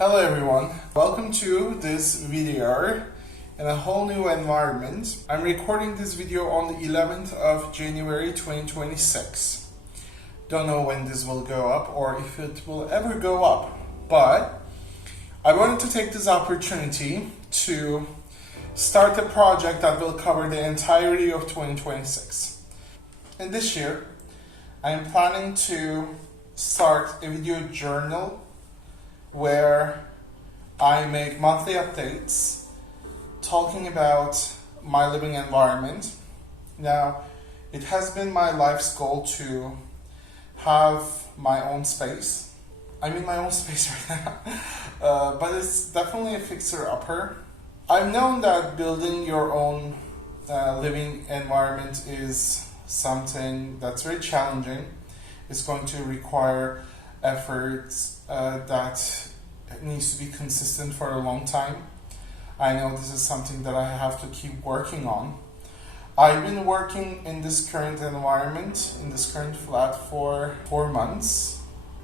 Hello everyone, welcome to this video in a whole new environment. I'm recording this video on the 11th of January 2026. Don't know when this will go up or if it will ever go up, but I wanted to take this opportunity to start a project that will cover the entirety of 2026. And this year, I'm planning to start a video journal where I make monthly updates talking about my living environment. Now, it has been my life's goal to have my own space. I'm in my own space right now, but it's definitely a fixer-upper. I've known that building your own living environment is something that's very challenging. It's going to require efforts that needs to be consistent for a long time. I know this is something that I have to keep working on. I've been working in this current environment, in this current flat for 4 months,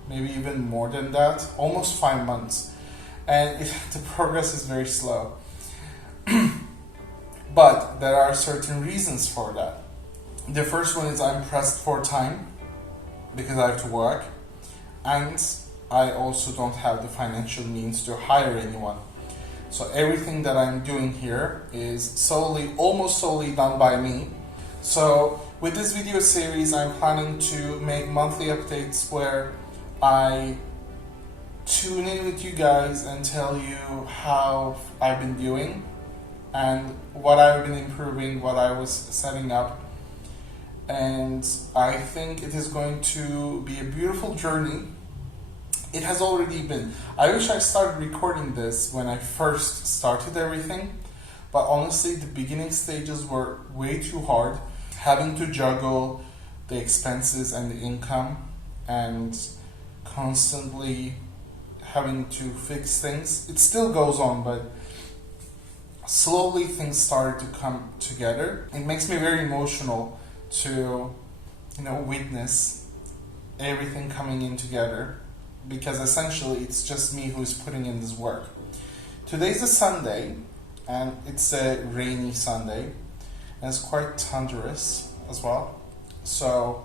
maybe even more than that, almost 5 months. And the progress is very slow. But there are certain reasons for that. The first one is I'm pressed for time because I have to work, and I also don't have the financial means to hire anyone. So everything that I'm doing here is almost solely done by me. So with this video series, I'm planning to make monthly updates where I tune in with you guys and tell you how I've been doing and what I've been improving, what I was setting up. And I think it is going to be a beautiful journey. It has already been. I wish I started recording this when I first started everything, but honestly the beginning stages were way too hard, having to juggle the expenses and the income and constantly having to fix things. It still goes on, but slowly things started to come together. It makes me very emotional to witness everything coming in together, because essentially it's just me who's putting in this work. Today's a Sunday, and it's a rainy Sunday, and it's quite thunderous as well. So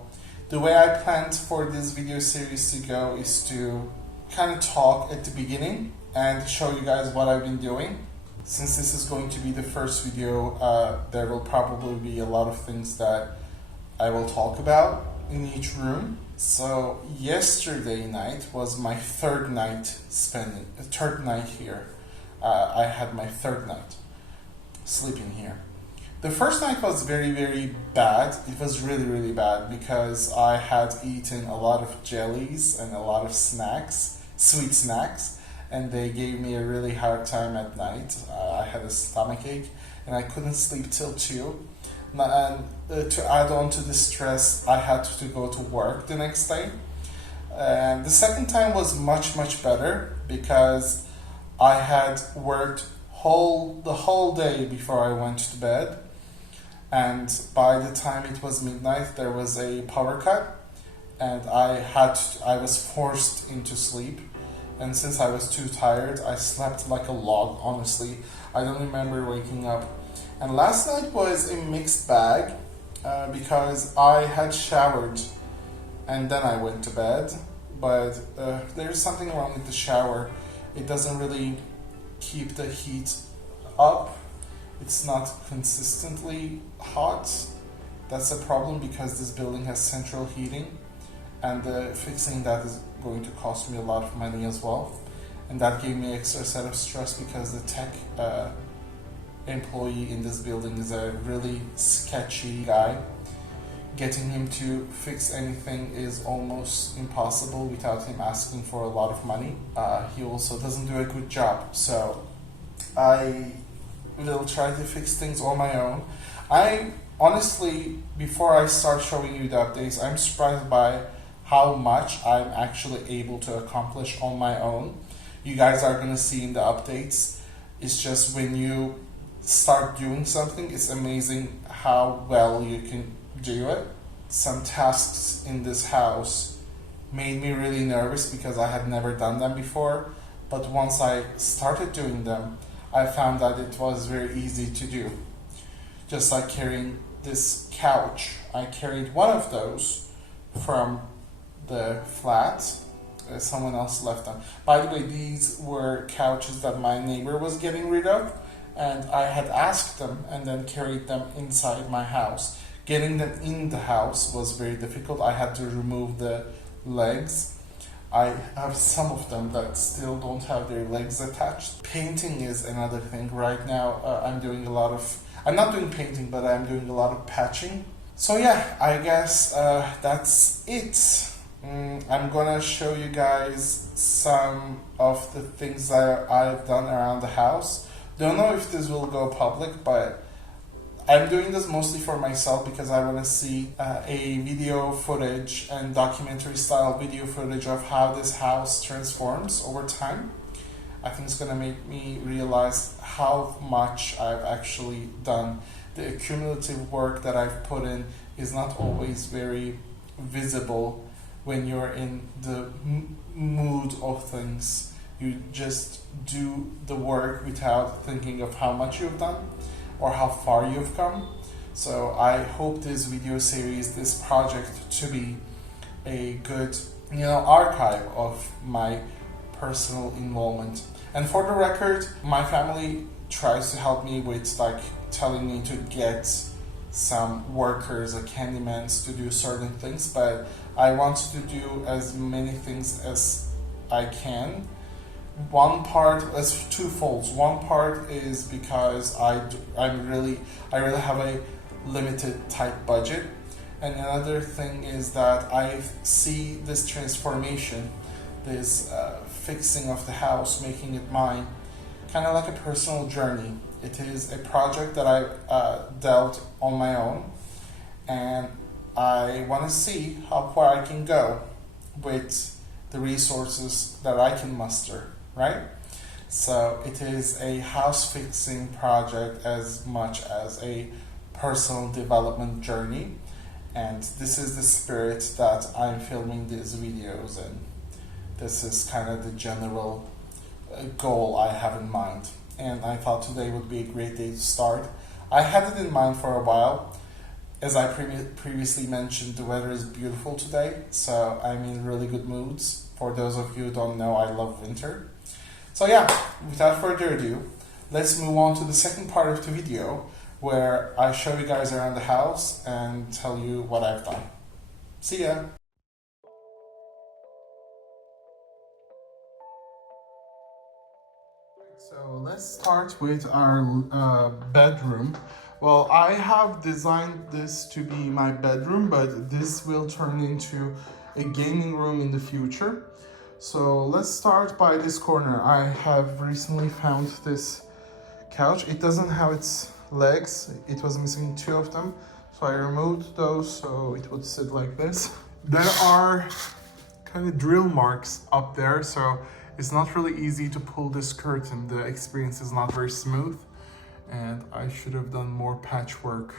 the way I planned for this video series to go is to kind of talk at the beginning and show you guys what I've been doing. Since this is going to be the first video, there will probably be a lot of things that I will talk about in each room. So yesterday night was my third night here. I had my third night sleeping here. The first night was very, very bad. It was really, really bad because I had eaten a lot of jellies and a lot of snacks, sweet snacks, and they gave me a really hard time at night. I had a stomach ache and I couldn't sleep till 2. And to add on to the stress, I had to go to work the next day. And the second time was much, much better because I had worked the whole day before I went to bed. And by the time it was midnight, there was a power cut, and I was forced into sleep. And since I was too tired, I slept like a log, honestly. I don't remember waking up. And last night was a mixed bag because I had showered and then I went to bed. But there's something wrong with the shower. It doesn't really keep the heat up. It's not consistently hot. That's a problem because this building has central heating, and fixing that is going to cost me a lot of money as well. And that gave me extra set of stress because the tech employee in this building is a really sketchy guy. Getting him to fix anything is almost impossible without him asking for a lot of money. He also doesn't do a good job, so I will try to fix things on my own. I honestly, before I start showing you the updates, I'm surprised by how much I'm actually able to accomplish on my own. You guys are going to see in the updates. It's just when you start doing something, it's amazing how well you can do it. Some tasks in this house made me really nervous because I had never done them before. but once I started doing them, I found that it was very easy to do. Just like carrying this couch. I carried one of those from the flat. Someone else left them. By the way, these were couches that my neighbor was getting rid of, and I had asked them and then carried them inside my house. Getting them in the house was very difficult. I had to remove the legs. I have some of them that still don't have their legs attached. Painting is another thing. Right now, I'm not doing painting, but I'm doing a lot of patching. So yeah, I guess that's it. I'm gonna show you guys some of the things that I've done around the house. Don't know if this will go public, but I'm doing this mostly for myself because I want to see a video footage and documentary style video footage of how this house transforms over time. I think it's gonna make me realize how much I've actually done. The cumulative work that I've put in is not always very visible when you're in the mood of things. You just do the work without thinking of how much you've done or how far you've come. So I hope this video series, this project, to be a good, archive of my personal involvement. And for the record, my family tries to help me with telling me to get some workers or handymans to do certain things, but I want to do as many things as I can. One part is twofold. One part is because I really have a limited tight budget, and another thing is that I see this transformation, this fixing of the house, making it mine, kind of like a personal journey. It is a project that I dealt on my own, and I want to see how far I can go with the resources that I can muster, right? So it is a house fixing project as much as a personal development journey, and this is the spirit that I'm filming these videos in. This is kind of the general goal I have in mind, and I thought today would be a great day to start. I had it in mind for a while. As I previously mentioned, the weather is beautiful today, so I'm in really good moods. For those of you who don't know, I love winter. So yeah, without further ado, let's move on to the second part of the video, where I show you guys around the house and tell you what I've done. See ya! So let's start with our bedroom. Well, I have designed this to be my bedroom, but this will turn into a gaming room in the future. So let's start by this corner. I have recently found this couch. It doesn't have its legs. It was missing two of them. So I removed those so it would sit like this. There are kind of drill marks up there, so it's not really easy to pull this curtain. The experience is not very smooth, and I should have done more patchwork.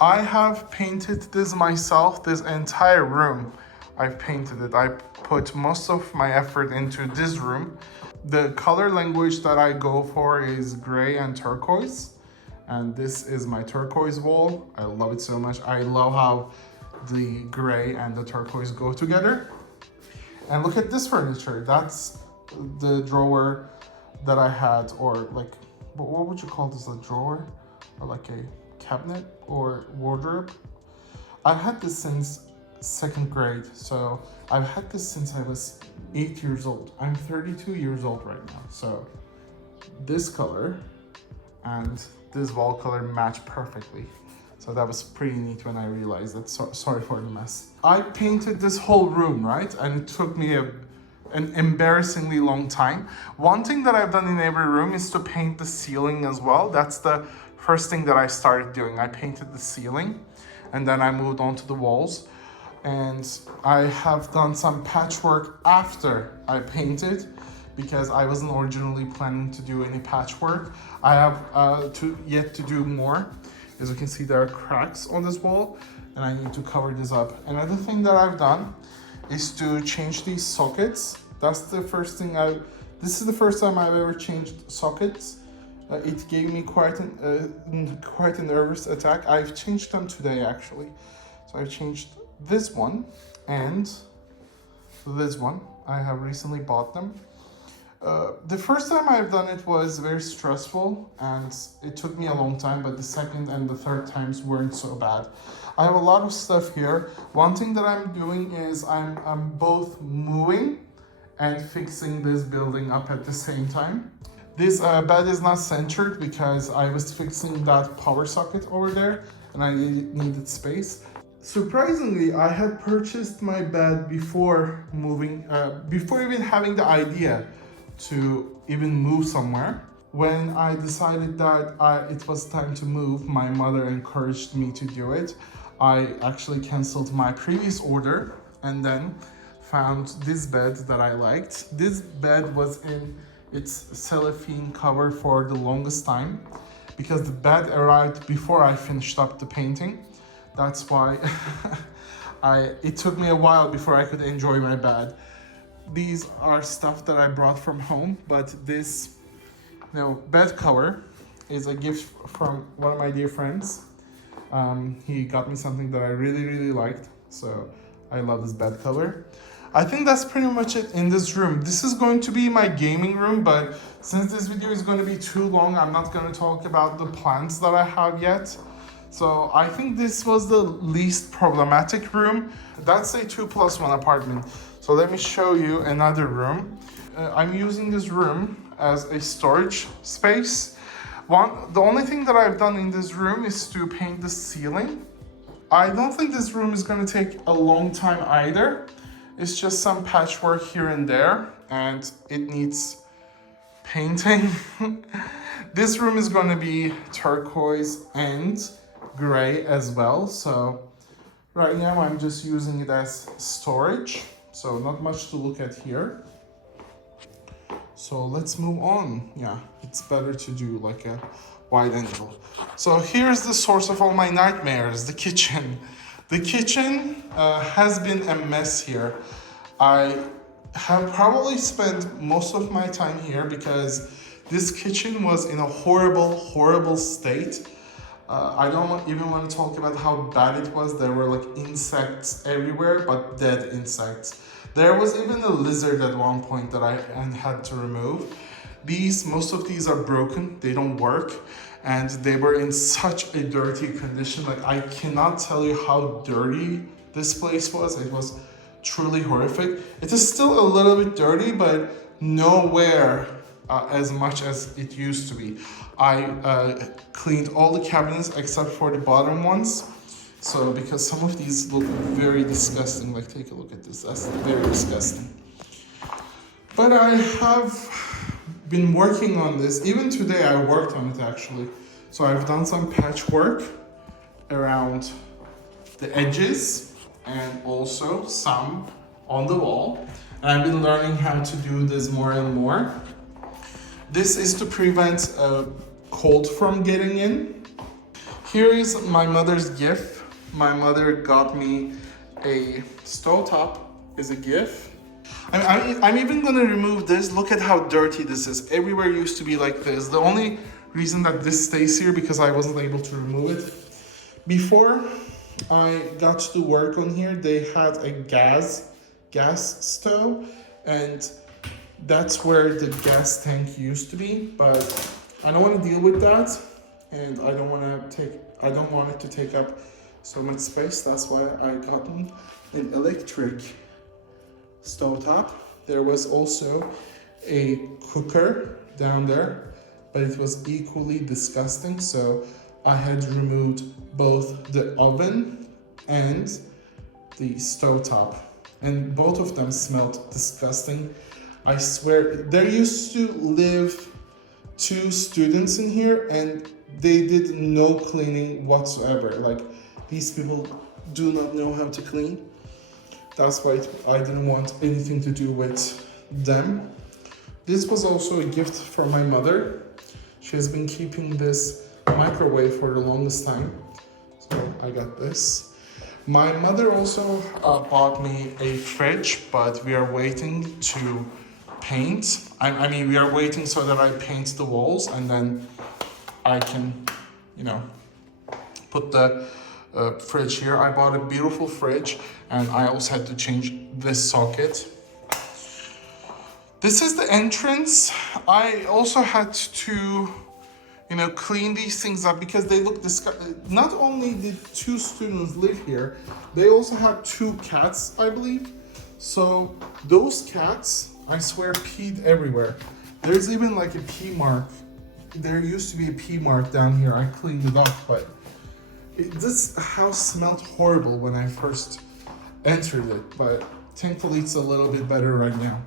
I have painted this myself, this entire room. I've painted it. I put most of my effort into this room. The color language that I go for is gray and turquoise, and this is my turquoise wall. I love it so much. I love how the gray and the turquoise go together. And look at this furniture. That's the drawer that I had, or like, what would you call this, a drawer or like a cabinet or wardrobe? I've had this since second grade, so I've had this since I was 8 years old. I'm 32 years old right now, so this color and this wall color match perfectly. So that was pretty neat when I realized it. Sorry for the mess. I painted this whole room, right? And it took me an embarrassingly long time. One thing that I've done in every room is to paint the ceiling as well. That's the first thing that I started doing. I painted the ceiling, and then I moved on to the walls. And I have done some patchwork after I painted, because I wasn't originally planning to do any patchwork. I have yet to do more. As you can see, there are cracks on this wall, and I need to cover this up. Another thing that I've done is to change these sockets. That's the first thing This is the first time I've ever changed sockets. It gave me quite a nervous attack. I've changed them today actually. So I changed this one and this one. I have recently bought them. The first time I've done it was very stressful and it took me a long time, but the second and the third times weren't so bad. I have a lot of stuff here. One thing that I'm doing is I'm both moving and fixing this building up at the same time. This bed is not centered because I was fixing that power socket over there and I needed space. Surprisingly, I had purchased my bed before moving, before even having the idea to even move somewhere. When I decided that it was time to move, my mother encouraged me to do it. I actually canceled my previous order and then found this bed that I liked. This bed was in its cellophane cover for the longest time because the bed arrived before I finished up the painting. That's why it took me a while before I could enjoy my bed. These are stuff that I brought from home, but this bed cover is a gift from one of my dear friends. He got me something that I really liked, so I love this bed cover. I think that's pretty much it in this room. This is going to be my gaming room, but since this video is going to be too long, I'm not going to talk about the plants that I have yet. So I think this was the least problematic room. That's a 2+1 apartment. So let me show you another room. I'm using this room as a storage space. The only thing that I've done in this room is to paint the ceiling. I don't think this room is going to take a long time either. It's just some patchwork here and there, and it needs painting. This room is going to be turquoise and gray as well. So right now I'm just using it as storage. So not much to look at here. So let's move on. Yeah, it's better to do like a wide angle. So here's the source of all my nightmares, the kitchen. The kitchen has been a mess here. I have probably spent most of my time here because this kitchen was in a horrible state. I don't even want to talk about how bad it was. There were like insects everywhere, but dead insects. There was even a lizard at one point that I had to remove. Most of these are broken, they don't work, and they were in such a dirty condition. Like, I cannot tell you how dirty this place was. It was truly horrific. It is still a little bit dirty, but nowhere as much as it used to be. I cleaned all the cabinets except for the bottom ones. So, because some of these look very disgusting, like take a look at this, that's very disgusting. But I have been working on this. Even today I worked on it actually. So I've done some patchwork around the edges and also some on the wall. And I've been learning how to do this more and more. This is to prevent cold from getting in. Here is my mother's gift. My mother got me a stovetop as a gift. I'm even gonna remove this. Look at how dirty this is. Everywhere used to be like this. The only reason that this stays here because I wasn't able to remove it. Before I got to work on here, they had a gas stove, and that's where the gas tank used to be. But I don't want to deal with that, and I don't want it to take up so much space. That's why I got an electric stovetop. There was also a cooker down there, but it was equally disgusting. So I had removed both the oven and the stovetop, and both of them smelled disgusting. I swear, there used to live 2 students in here and they did no cleaning whatsoever. Like, these people do not know how to clean. That's why I didn't want anything to do with them. This was also a gift from my mother. She has been keeping this microwave for the longest time. So I got this. My mother also bought me a fridge, but we are waiting to paint. I mean, we are waiting so that I paint the walls, and then I can, you know, put the fridge here. I bought a beautiful fridge, and I also had to change this socket. This is the entrance. I also had to, you know, clean these things up because they look disgusting. Not only did 2 students live here, they also had 2 cats, I believe. So those cats, I swear, peed everywhere. There's even like a pee mark. There used to be a pee mark down here. I cleaned it up, but this house smelled horrible when I first entered it, but thankfully it's a little bit better right now.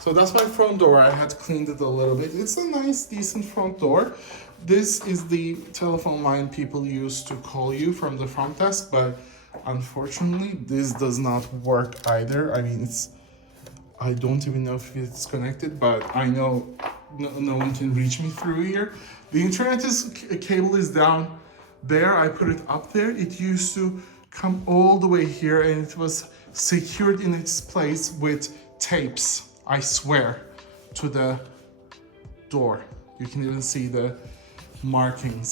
So that's my front door. I had cleaned it a little bit. It's a nice, decent front door. This is the telephone line people use to call you from the front desk, but unfortunately, this does not work either. I mean, I don't even know if it's connected, but I know no one can reach me through here. The internet cable is down there. I put it up there. It used to come all the way here, and it was secured in its place with tapes, I swear, to the door. You can even see the markings.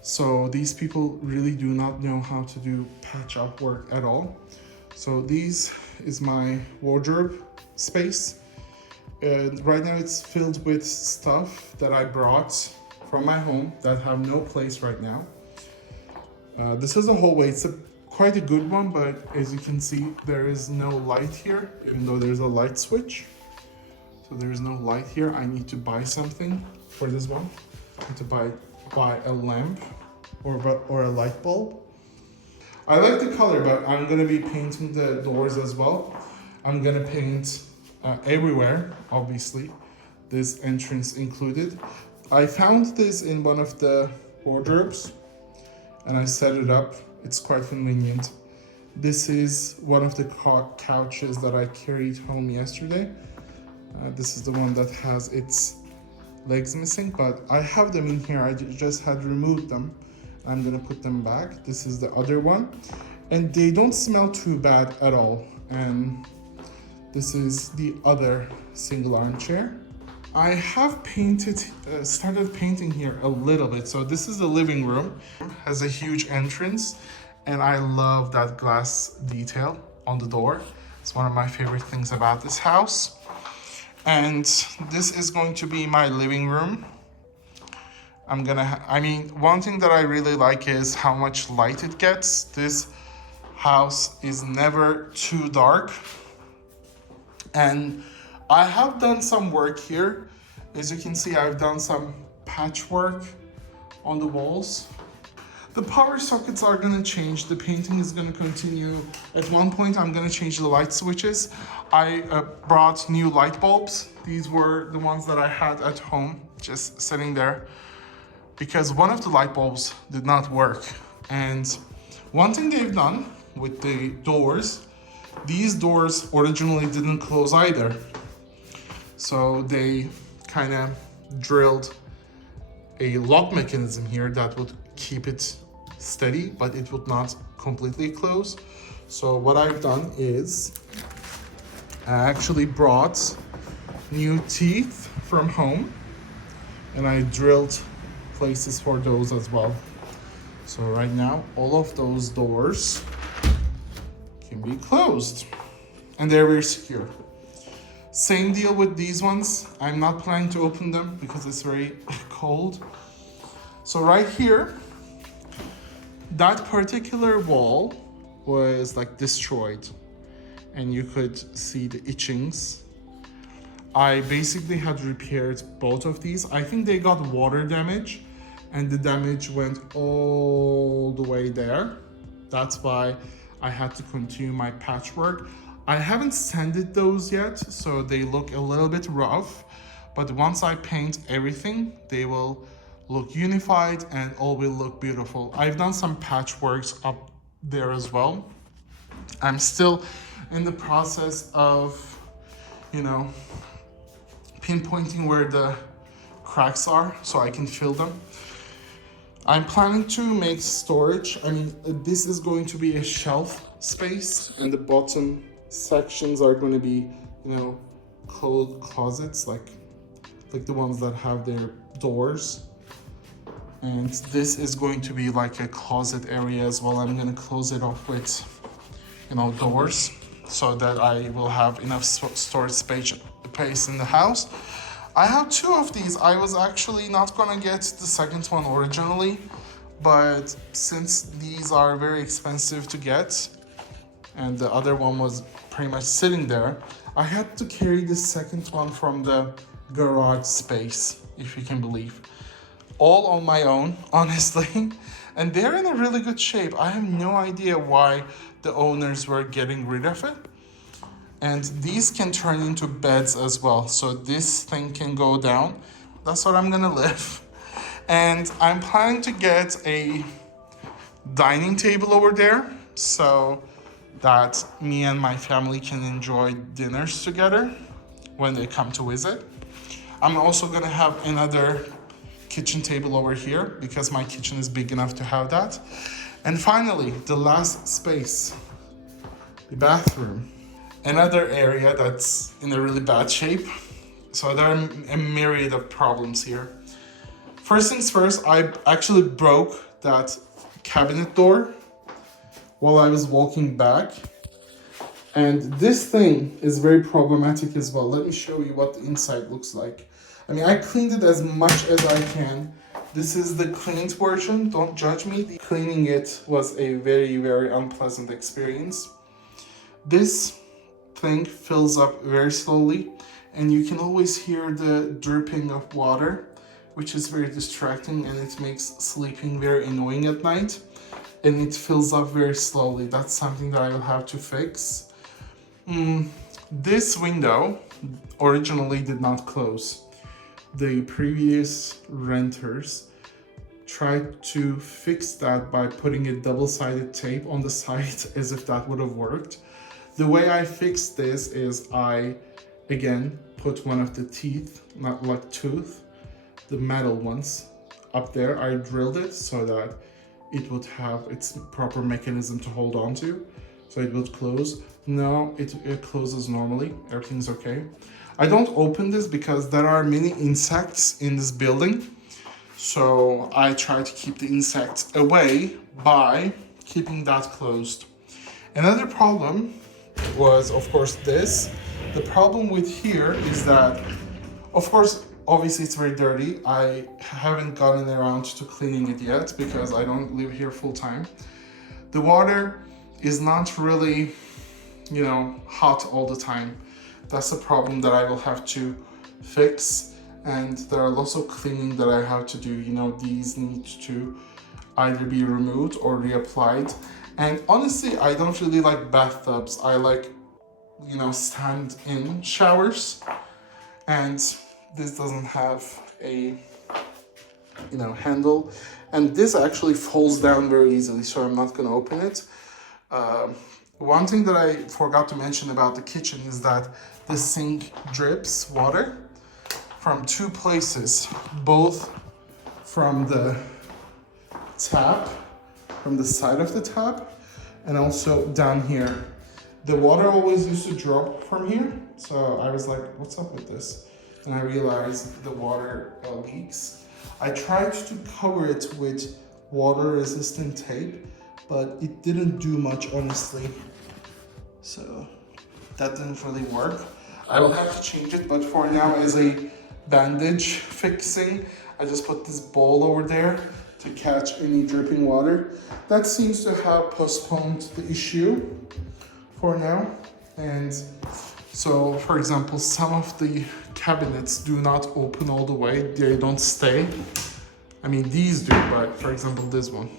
So these people really do not know how to do patch-up work at all. So this is my wardrobe space. Right now it's filled with stuff that I brought from my home that have no place right now. This is a hallway. It's quite a good one, but as you can see, there is no light here, even though there's a light switch. So there is no light here. I need to buy something for this one. I need to buy a lamp or a light bulb. I like the color, but I'm gonna be painting the doors as well. I'm gonna paint everywhere, obviously, this entrance included. I found this in one of the wardrobes and I set it up. It's quite convenient. This is one of the couches that I carried home yesterday. This is the one that has its legs missing, but I have them in here. I just had removed them. I'm gonna put them back. This is the other one, and they don't smell too bad at all. And this is the other single armchair. I have started painting here a little bit. So this is the living room. It has a huge entrance, and I love that glass detail on the door. It's one of my favorite things about this house. And this is going to be my living room. One thing that I really like is how much light it gets. This house is never too dark. And I have done some work here. As you can see, I've done some patchwork on the walls. The power sockets are gonna change. The painting is gonna continue. At one point, I'm gonna change the light switches. I brought new light bulbs. These were the ones that I had at home, just sitting there, because one of the light bulbs did not work. And one thing they've done with the doors, these doors originally didn't close either. So they kind of drilled a lock mechanism here that would keep it steady, but it would not completely close. So what I've done is I actually brought new teeth from home, and I drilled places for those as well. So right now, all of those doors can be closed, and they're very secure. Same deal with these ones. I'm not planning to open them because it's very cold. So right here, that particular wall was like destroyed, and you could see the itchings. I basically had repaired both of these. I think they got water damage, and the damage went all the way there. That's why I had to continue my patchwork. I haven't sanded those yet, so they look a little bit rough, but once I paint everything, they will look unified and all will look beautiful. I've done some patchworks up there as well. I'm still in the process of, pinpointing where the cracks are so I can fill them. I'm planning to make storage. This is going to be a shelf space, and the bottom sections are going to be, closets, like the ones that have their doors. And this is going to be like a closet area as well. I'm gonna close it off with, doors, so that I will have enough storage space in the house. I have two of these. I was actually not gonna get the second one originally, but since these are very expensive to get and the other one was pretty much sitting there, I had to carry the second one from the garage space, if you can believe. All on my own, honestly. And they're in a really good shape. I have no idea why the owners were getting rid of it. And these can turn into beds as well. So this thing can go down. That's what I'm gonna live. And I'm planning to get a dining table over there so that me and my family can enjoy dinners together when they come to visit. I'm also gonna have another kitchen table over here because my kitchen is big enough to have that. And finally, the last space, the bathroom. Another area that's in a really bad shape. So there are a myriad of problems here. First things first, I actually broke that cabinet door while I was walking back. And this thing is very problematic as well. Let me show you what the inside looks like. I mean, I cleaned it as much as I can. This is the cleaned version, don't judge me. Cleaning it was a very, very unpleasant experience. This thing fills up very slowly and you can always hear the dripping of water, which is very distracting and it makes sleeping very annoying at night. And it fills up very slowly. That's something that I will have to fix. This window originally did not close. The previous renters tried to fix that by putting a double-sided tape on the side as if that would have worked. The way I fixed this is I, again, put one of the teeth, not like tooth, the metal ones, up there. I drilled it so that it would have its proper mechanism to hold on to, so it would close. Now it closes normally, everything's okay. I don't open this because there are many insects in this building, so I try to keep the insects away by keeping that closed. Another problem was, of course, this. The problem with here is that, of course, obviously it's very dirty. I haven't gotten around to cleaning it yet because I don't live here full time. The water is not really, hot all the time. That's a problem that I will have to fix. And there are lots of cleaning that I have to do. These need to either be removed or reapplied. And honestly, I don't really like bathtubs. I like, stand-in showers. And this doesn't have a, handle. And this actually falls down very easily, so I'm not gonna open it. One thing that I forgot to mention about the kitchen is that the sink drips water from two places, both from the tap, from the side of the tap, and also down here. The water always used to drop from here, so I was like, what's up with this? And I realized the water leaks. I tried to cover it with water-resistant tape, but it didn't do much, honestly. So that didn't really work. I will have to change it, but for now, as a bandage fixing, I just put this bowl over there to catch any dripping water. That seems to have postponed the issue for now. And so, for example, some of the cabinets do not open all the way, they don't stay. I mean, these do, but for example, this one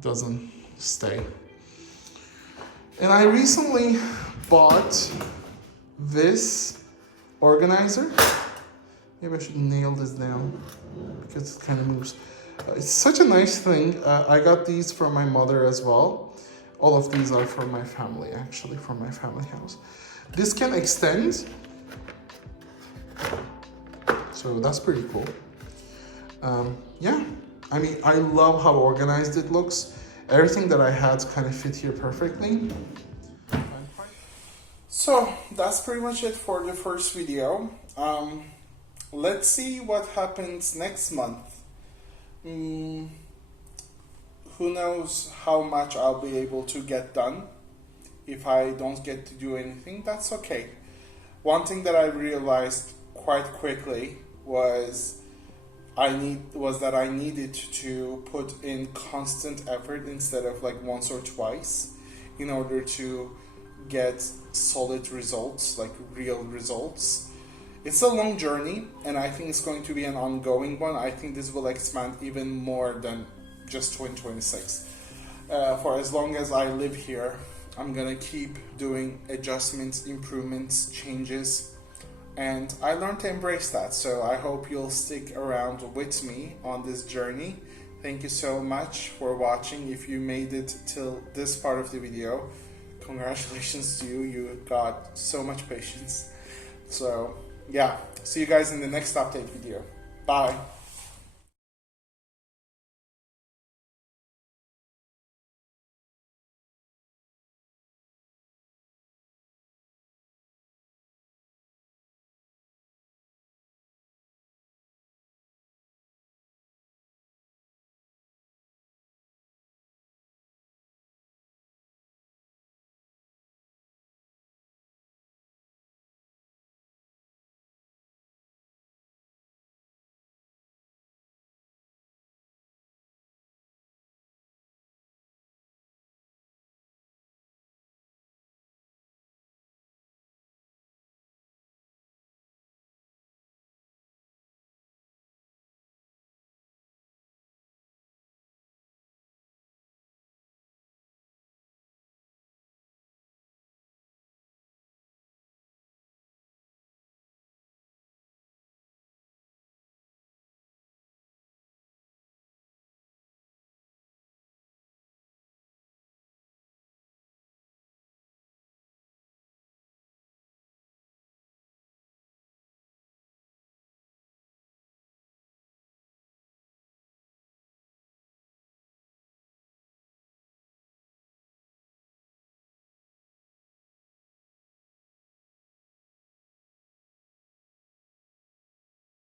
doesn't stay. And I recently bought this organizer. Maybe I should nail this down because it kind of moves. It's such a nice thing. I got these from my mother as well. All of these are from my family, actually, from my family house. This can extend, so that's pretty cool. Yeah, I mean, I love how organized it looks. Everything that I had kind of fit here perfectly. So that's pretty much it for the first video. Let's see what happens next month. Mm, who knows how much I'll be able to get done. If I don't get to do anything, that's okay. One thing that I realized quite quickly was that I needed to put in constant effort instead of like once or twice in order to get solid results, like real results. It's a long journey, and I think it's going to be an ongoing one. I think this will expand even more than just 2026. For as long as I live here, I'm gonna keep doing adjustments, improvements, changes, and I learned to embrace that. So I hope you'll stick around with me on this journey. Thank you so much for watching. If you made it till this part of the video, congratulations to you. You got so much patience. So yeah, see you guys in the next update video. Bye.